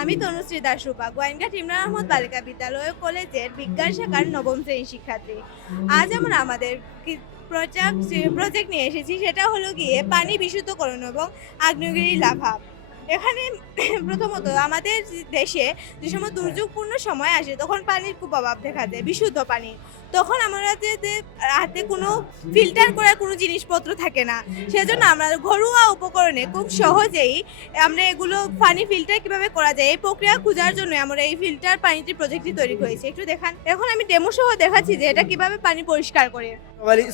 আমি তনুশ্রী দাস রূপা, গোয়েঙ্গাট ইমরান আহমদ বালিকা বিদ্যালয় কলেজের বিজ্ঞান শাখার নবম শ্রেণীর শিক্ষার্থী। আজ আমরা আমাদের প্রজেক্ট নিয়ে এসেছি, সেটা হলো গিয়ে পানি বিশুদ্ধকরণ এবং আগ্নেয়গিরি লাভা। এখানে প্রথমত আমাদের দেশে যে সময় দুর্যোগপূর্ণ সময় আসে তখন পানির খুব অভাব দেখা যায়, বিশুদ্ধ পানি। তখন আমাদের হাতে কোনো ফিল্টার করার কোনো জিনিসপত্র থাকে না, সেজন্য আমরা ঘরোয়া উপকরণে খুব সহজেই আমরা এগুলো পানি ফিল্টার কিভাবে করা যায় এই প্রক্রিয়া খোঁজার জন্য আমরা এই ফিল্টার পানিটি প্রজেক্টটি তৈরি করেছি। একটু দেখান। এখন আমি ডেমো সহ দেখাচ্ছি যে এটা কিভাবে পানি পরিষ্কার করে।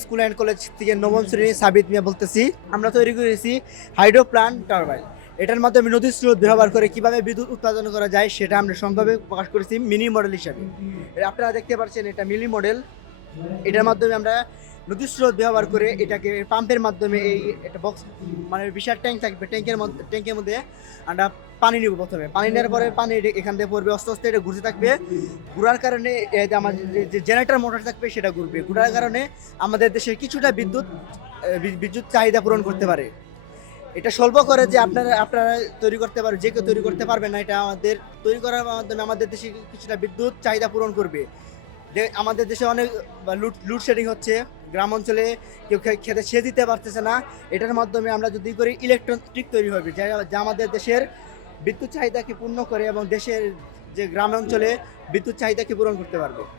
স্কুল অ্যান্ড কলেজ থেকে নবম শ্রেণীর সাবিত মিয়া বলতেছি। আমরা তৈরি করেছি হাইড্রো প্লান্ট টারবাইন। এটার মাধ্যমে নদীর স্রোত ব্যবহার করে কিভাবে বিদ্যুৎ উৎপাদন করা যায় সেটা আমরা সংক্ষেপে প্রকাশ করেছি মিনি মডেল হিসাবে। আপনারা দেখতে পাচ্ছেন এটা মিনি মডেল। এটার মাধ্যমে আমরা নদীর স্রোত ব্যবহার করে এটাকে পাম্পের মাধ্যমে এই একটা বক্স মানে বিশাল ট্যাঙ্ক থাকবে, ট্যাঙ্কের মধ্যে আমরা পানি নিব। প্রথমে পানি নেওয়ার পরে পানি এখান থেকে পড়বে, আস্তে আস্তে এটা ঘুরতে থাকবে। ঘোরার কারণে আমাদের যে জেনারেটর মোটর থাকবে সেটা ঘুরবে। ঘোরার কারণে আমাদের দেশের কিছুটা বিদ্যুৎ চাহিদা পূরণ করতে পারে। এটা সলভ করে যে আপনারা তৈরি করতে পারবেন, যে কেউ তৈরি করতে পারবে না। এটা আমাদের তৈরি করার মাধ্যমে আমাদের দেশে কিছুটা বিদ্যুৎ চাহিদা পূরণ করবে। যে আমাদের দেশে অনেক লোডশেডিং হচ্ছে, গ্রাম অঞ্চলে কেউ খেতে সে দিতে পারতেছে না। এটার মাধ্যমে আমরা যদি করি ইলেকট্রিক তৈরি হবে, যা আমাদের দেশের বিদ্যুৎ চাহিদাকে পূর্ণ করে এবং দেশের যে গ্রাম অঞ্চলে বিদ্যুৎ চাহিদাকে পূরণ করতে পারবে।